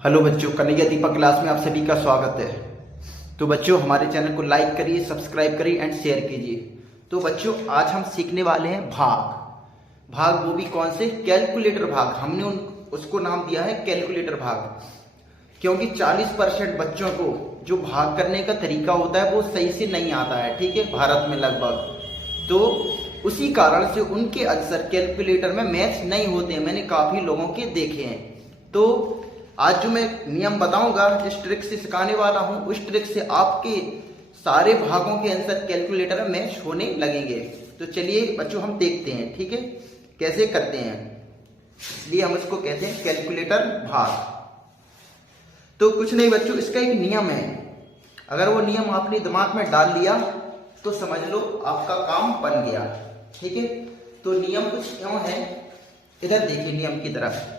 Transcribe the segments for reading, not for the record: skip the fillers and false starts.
Hello बच्चों, कन्हैया दीपक class में आप सभी का स्वागत है। तो बच्चों, हमारे चैनल को लाइक करिए, सब्सक्राइब करिए एंड शेयर कीजिए। तो बच्चों, आज हम सीखने वाले हैं भाग वो भी कौन से? कैलकुलेटर भाग। हमने उसको नाम दिया है कैलकुलेटर भाग, क्योंकि 40% बच्चों को जो भाग करने का तरीका होता है वो सही से नहीं आता है, ठीक है, भारत में लगभग। तो उसी कारण से उनके आंसर कैलकुलेटर में मैच नहीं होते हैं। मैंने काफ़ी लोगों के देखे हैं। तो आज जो मैं नियम बताऊंगा, जिस ट्रिक से सिखाने वाला हूं, उस ट्रिक से आपके सारे भागों के आंसर कैलकुलेटर में मैच होने लगेंगे। तो चलिए बच्चों, हम देखते हैं, ठीक है, कैसे करते हैं। इसलिए हम इसको कहते हैं कैलकुलेटर भाग। तो कुछ नहीं बच्चों, इसका एक नियम है। अगर वो नियम आपने दिमाग में डाल लिया तो समझ लो आपका काम बन गया, ठीक है। तो नियम कुछ यूं है, इधर देखिए नियम की तरफ।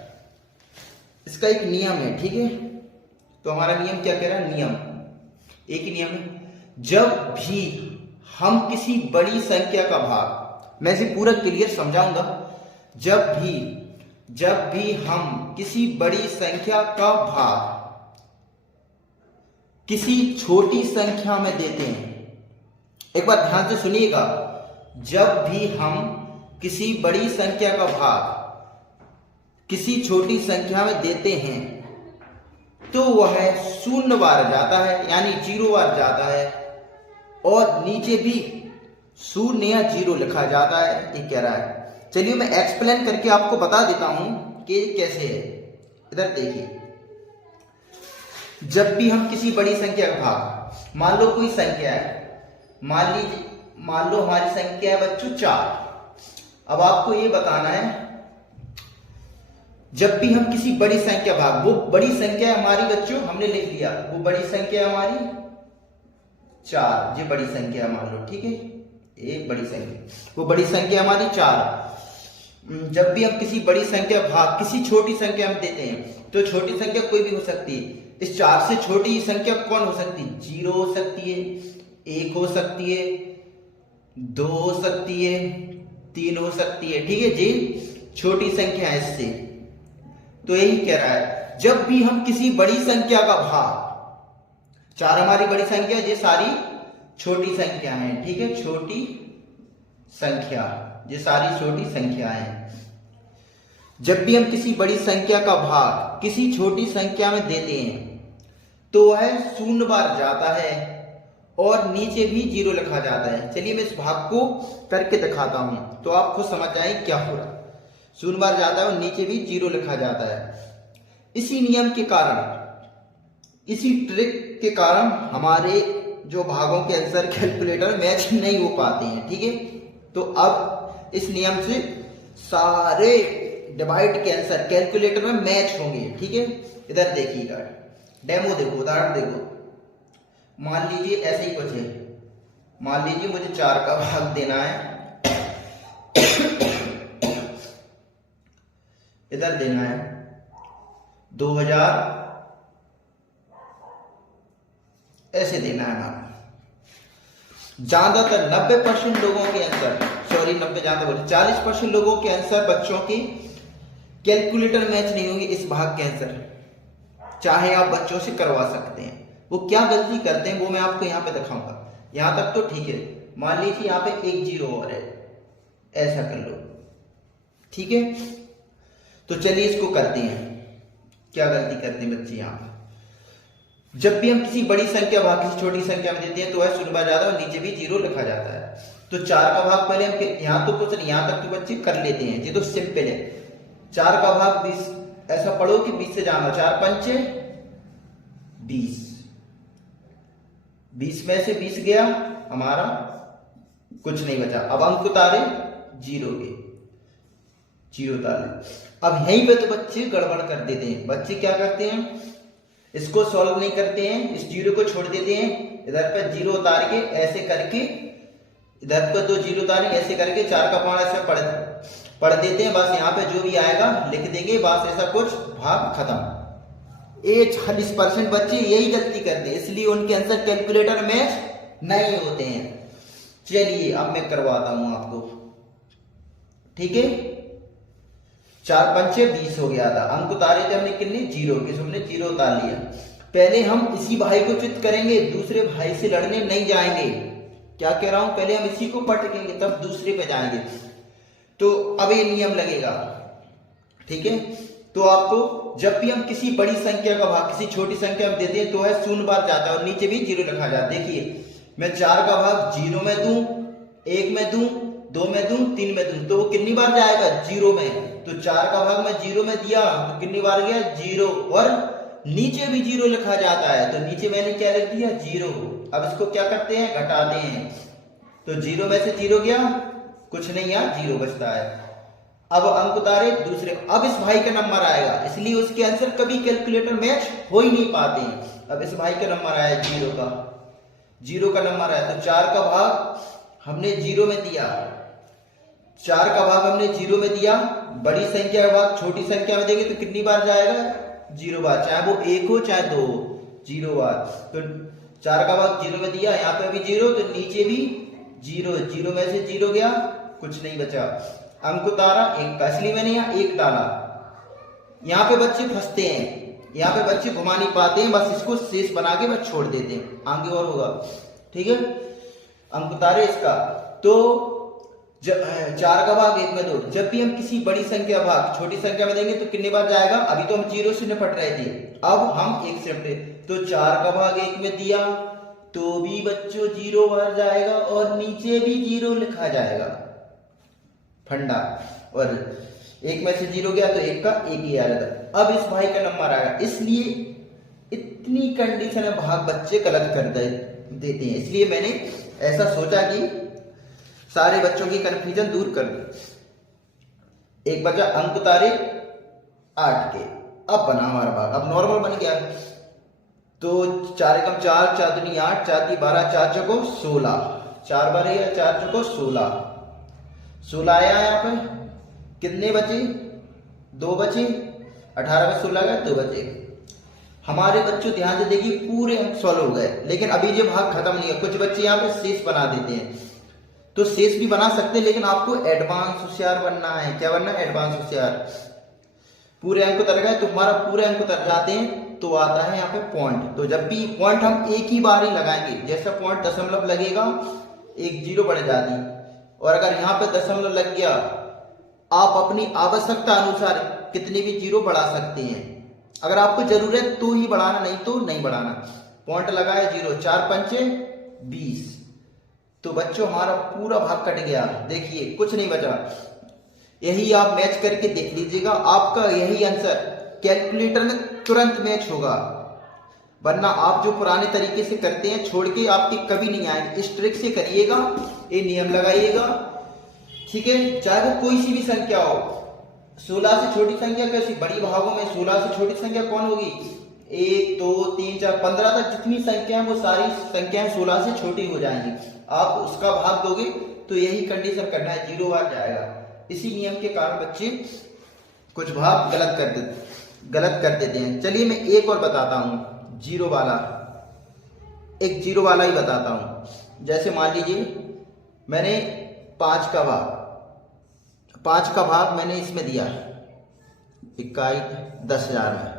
इसका एक नियम है, ठीक है। तो हमारा नियम क्या कह रहा है? नियम एक ही नियम है, जब भी हम किसी बड़ी संख्या का भाग, मैं इसे पूरा क्लियर समझाऊंगा। जब भी हम किसी बड़ी संख्या का भाग किसी छोटी संख्या में देते हैं, एक बार ध्यान से सुनिएगा, जब भी हम किसी बड़ी संख्या का भाग किसी छोटी संख्या में देते हैं तो वह शून्य बार जाता है, यानी 0 बार जाता है, और नीचे भी शून्य या 0 लिखा जाता है, ये कह रहा है। चलिए मैं एक्सप्लेन करके आपको बता देता हूं कि कैसे है। इधर देखिए, जब भी हम किसी बड़ी संख्या का भाग, मान लो कोई संख्या है, मान लो हमारी संख्या है बच्चों 4। अब आपको ये बताना है, जब भी हम किसी बड़ी संख्या भाग, वो बड़ी संख्या हमारी बच्चों हमने लिख लिया, वो बड़ी संख्या हमारी 4, ये बड़ी संख्या मान लो, ठीक है, एक बड़ी संख्या, वो बड़ी संख्या हमारी 4। जब भी हम किसी बड़ी संख्या भाग किसी छोटी संख्या में देते हैं, तो छोटी संख्या कोई भी हो सकती है। इस 4 से छोटी संख्या कौन हो सकती है? 0 हो सकती है, 1 हो सकती है, 2 हो सकती है, 3 हो सकती है, ठीक है जी, छोटी संख्या है इससे। तो यही कह रहा है, जब भी हम किसी बड़ी संख्या का भाग, 4 हमारी बड़ी संख्या, ये सारी छोटी संख्या है, ठीक है, छोटी संख्या, ये सारी छोटी संख्या है। जब भी हम किसी बड़ी संख्या का भाग किसी छोटी संख्या में देते हैं तो वह शून्य बार जाता है और नीचे भी 0 लिखा जाता है। चलिए मैं इस भाग को करके दिखाता हूं तो आप खुद समझ जाए क्या हो रहा है। शून्य बार जाता है और नीचे भी 0 लिखा जाता है। इसी नियम के कारण, इसी ट्रिक के कारण हमारे जो भागों के आंसर कैलकुलेटर मैच नहीं हो पाते हैं, ठीक है। तो अब इस नियम से सारे डिवाइड के आंसर कैलकुलेटर में मैच होंगे, ठीक है। इधर देखिएगा, डेमो देखो, उदाहरण देखो। मान लीजिए ऐसे ही कुछ है, मान लीजिए मुझे 4 का भाग देना है, इधर देना है 2000, ऐसे देना है ना। ज्यादातर 90% लोगों के आंसर, सॉरी 90 ज्यादा बोले, 40% लोगों के आंसर बच्चों की कैलकुलेटर मैच नहीं होंगे इस भाग के आंसर। चाहे आप बच्चों से करवा सकते हैं। वो क्या गलती करते हैं वो मैं आपको यहाँ पे दिखाऊंगा। यहां तक तो ठीक है, मान लीजिए यहाँ पे एक 0 और है, ऐसा कर लो, ठीक है। तो चलिए इसको करते हैं। क्या गलती करते हैं बच्चे यहाँ पे? जब भी हम किसी बड़ी संख्या भाग किसी छोटी संख्या में देते हैं तो वह शून्य बार जाता है और नीचे भी 0 लिखा जाता है। तो 4 का भाग पहले हम, यहाँ तो कुछ नहीं, यहाँ तक तो बच्चे कर लेते हैं, ये तो सिंपल है। 4 का भाग 20, ऐसा पढ़ो कि 20 से जाना, 4 पंचे 20, 20 में से 20 गया, हमारा कुछ नहीं बचा। अब अंक उतारे 0 के, 0 उतारे। अब यहीं पे तो बच्चे गड़बड़ कर देते हैं। बच्चे क्या करते हैं, इसको सॉल्व नहीं करते हैं, इस 0 को छोड़ देते हैं, इधर पर 0 उतार के ऐसे करके, इधर पर 2 0 उतारे, ऐसे करके 4 का पाँच ऐसे पढ़ देते हैं। बस यहाँ पे जो भी आएगा लिख देंगे, बस ऐसा कुछ, भाग खत्म। ये 40% बच्चे यही गलती करते हैं, इसलिए उनके आंसर कैलकुलेटर में नहीं होते हैं। चलिए अब मैं करवाता हूं आपको, ठीक है। 4 पंचे 20 हो गया था। अंक उतारे थे हमने कितने, 0 के, हमने 0 उतार लिया। पहले हम इसी भाई को चित करेंगे, दूसरे भाई से लड़ने नहीं जाएंगे। क्या कह रहा हूं, पहले हम इसी को पटकेंगे तब दूसरे पे जाएंगे। तो अब ये नियम लगेगा, ठीक है। तो आपको जब भी हम किसी बड़ी संख्या का भाग किसी छोटी संख्या में देते हैं तो है 0 बार जाता है और नीचे भी 0 लिखा जाता है। देखिए मैं 4 का भाग 0 में दूं, 1 में दूं, 2 में दूं, 3 में दूं, तो वो कितनी बार जाएगा, 0 में। तो 4 का भाग मैं 0 में दिया तो कितनी बार गया, 0, और नीचे भी 0 लिखा जाता है, तो नीचे मैंने क्या लिख दिया, 0। अब इसको क्या करते हैं, घटाते हैं, तो 0 में से 0 गया, कुछ नहीं, यहाँ 0 बचता है। अब अंक उतारे दूसरे, अब इस भाई का नंबर आएगा, इसलिए उसके आंसर कभी कैलकुलेटर मैच हो ही नहीं पाते हैं। अब इस भाई का नंबर आया 0 का नंबर आया, तो 4 का भाग हमने 0 में दिया, 4 का भाग हमने 0 में दिया, बड़ी संख्या का भाग छोटी संख्या में देंगे तो कितनी बार जाएगा, 0 बार, चाहे वो 1 हो चाहे 2 हो, 0 बार। तो 4 का भाग 0 में दिया, यहाँ पे भी 0, तो नीचे भी 0, 0 में से 0 गया, कुछ नहीं बचा। अंक उतारा 1 का, इसलिए मैंने यहाँ 1 डाला। यहाँ पे बच्चे फंसते हैं, यहाँ पे बच्चे घुमा नहीं पाते हैं, बस इसको शेष बना के बस छोड़ देते हैं, आगे और होगा, ठीक है। अंक उतारे इसका, तो 4 का भाग 1 में 2, जब भी हम किसी बड़ी संख्या भाग छोटी संख्या में देंगे तो कितनी बार जाएगा, अभी तो हम 0 से निपट रहे थे, अब हम 1 से निपटे, तो 4 का भाग 1 में दिया तो भी बच्चों 0 बार जाएगा और नीचे भी 0 लिखा जाएगा, फंडा, और 1 में से 0 गया तो 1 का 1 ही आएगा। अब इस भाई का नंबर आएगा, इसलिए इतनी कंडीशन में भाग बच्चे गलत कर देते हैं, इसलिए मैंने ऐसा सोचा कि सारे बच्चों की कंफ्यूजन दूर कर दूं। एक बचा अंक उतारे 8 के, अब बना हमारा भाग, अब नॉर्मल बन गया, तो 4 एकम 4, 4 दूनी 8, 4 की 12, 4 चौको 16, 4 बार 4 चौको 16 आया। यहाँ पे कितने बचे, 2 बचे, 18 में 16 गए, 2 बचे। हमारे बच्चों ध्यान से देखिए, पूरे अंक सॉल्व हो गए, लेकिन अभी ये भाग खत्म नहीं है, कुछ बच्चे यहाँ पे शेष बना देते हैं, तो शेष भी बना सकते हैं, लेकिन आपको एडवांस होशियार बनना है। क्या बनना है, एडवांस होशियार। पूरे अंक उतर गए, तुम्हारा पूरे अंक उतर जाते हैं तो आता है यहाँ पे पॉइंट, तो जब भी पॉइंट हम एक ही बार ही लगाएंगे, जैसा पॉइंट दशमलव लगेगा 1 0 बढ़ जाती, और अगर यहाँ पे दशमलव लग गया, आप अपनी आवश्यकता अनुसार कितने भी 0 बढ़ा सकते हैं, अगर आपको जरूरत तो ही बढ़ाना, नहीं तो नहीं बढ़ाना। पॉइंट लगाया 0, 4 पंचे 20, तो बच्चों हमारा पूरा भाग कट गया, देखिए कुछ नहीं बचा। यही आप मैच करके देख लीजिएगा, आपका यही आंसर कैलकुलेटर में तुरंत मैच होगा, वरना आप जो पुराने तरीके से करते हैं छोड़ के आपके कभी नहीं आएंगे। इस ट्रिक से करिएगा, ये नियम लगाइएगा, ठीक है। चाहे वो कोई सी भी संख्या हो, 16 से छोटी संख्या कैसी, बड़ी भागों में 16 से छोटी संख्या कौन होगी, 1 2 3 4 15 तक जितनी संख्या है वो सारी संख्याएं 16 से छोटी हो जाएंगी। आप उसका भाग दोगे तो यही कंडीशन करना है, 0 बार जाएगा। इसी नियम के कारण बच्चे कुछ भाग गलत कर देते हैं। चलिए मैं एक और बताता हूं, 0 वाला, एक 0 वाला ही बताता हूं। जैसे मान लीजिए मैंने 5 का भाग मैंने इसमें दिया, इकाई 10,000 में,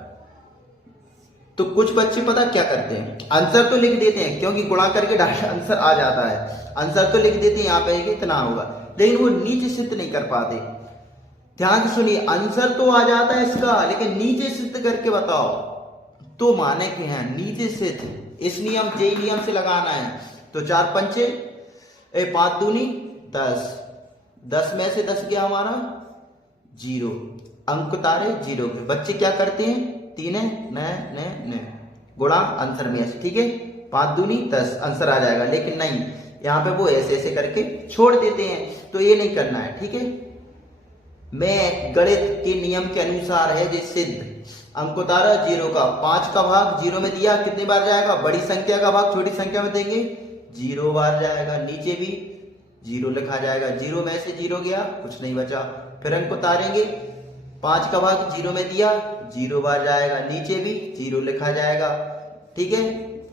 तो कुछ बच्चे पता क्या करते हैं, आंसर तो लिख देते हैं, क्योंकि गुणा करके डायरेक्ट आंसर आ जाता है, आंसर तो लिख देते हैं यहाँ पे इतना होगा, लेकिन वो नीचे सिद्ध नहीं कर पाते। ध्यान से सुनिए, आंसर तो आ जाता है इसका, लेकिन नीचे सिद्ध करके बताओ तो माने के हैं नीचे सिद्ध। इस नियम जेई नियम से लगाना है, तो 4 पंचे 5 दूनी 10, 10 में से 10 गया हमारा 0, अंक उतारे 0 पे। बच्चे क्या करते हैं, 3 न गुणा आंसर में, ठीक है, 5 दूनी 10 आंसर आ जाएगा, लेकिन नहीं, यहाँ पे वो ऐसे ऐसे करके छोड़ देते हैं, तो ये नहीं करना है, ठीक है। मैं गणित के नियम के अनुसार है जो सिद्ध, अंक उतारा 0 का, 5 का भाग 0 में दिया, कितनी बार जाएगा, बड़ी संख्या का भाग छोटी संख्या में देंगे 0 बार जाएगा, नीचे भी 0 लिखा जाएगा, 0 में से 0 गया, कुछ नहीं बचा। फिर अंक उतारेंगे, 5 का भाग 0 में दिया, 0 बार जाएगा, नीचे भी 0 लिखा जाएगा, ठीक है।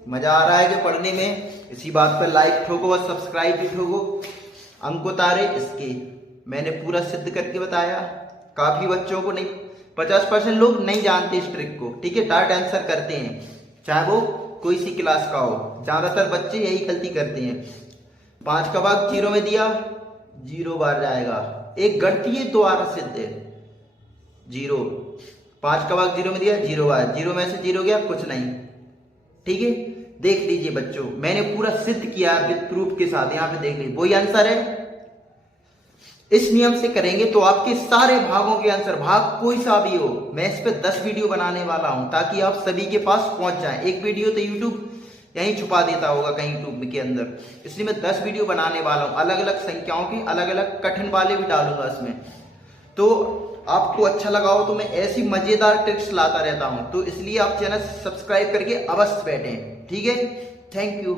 मजा आ रहा है जो पढ़ने में, इसी बात पर लाइक ठोको और सब्सक्राइब भी ठोको। अंक उतारे इसके मैंने पूरा सिद्ध करके बताया, काफी बच्चों को नहीं, 50% लोग नहीं जानते इस ट्रिक को, ठीक है। डायरेक्ट आंसर करते हैं, चाहे वो कोई सी क्लास का हो, ज्यादातर बच्चे यही गलती करते हैं। 5 का भाग 0 में दिया, 0 बार जाएगा, एक गणितीय द्वारा सिद्ध है 0। 5 का भाग 0 में दिया, 0 बार, 0 में से 0 गया, कुछ नहीं, ठीक है। देख लीजिए बच्चों, मैंने पूरा सिद्ध किया विद प्रूफ के साथ, यहाँ पे देख लीजिए वही आंसर है। इस नियम से करेंगे तो आपके सारे भागों के आंसर, भाग कोई सा भी हो, मैं इस पे 10 वीडियो बनाने वाला हूं ताकि आप सभी के पास पहुंच जाए। एक वीडियो तो यूट्यूब यहीं छुपा देता होगा कहीं यूट्यूब के अंदर, इसलिए मैं 10 वीडियो बनाने वाला हूं, अलग अलग संख्याओं की, अलग अलग कठिन वाले भी डालूंगा इसमें। तो आपको अच्छा लगा हो तो मैं ऐसी मजेदार ट्रिक्स लाता रहता हूं, तो इसलिए आप चैनल सब्सक्राइब करके अवश्य बैठें, ठीक है। Thank you.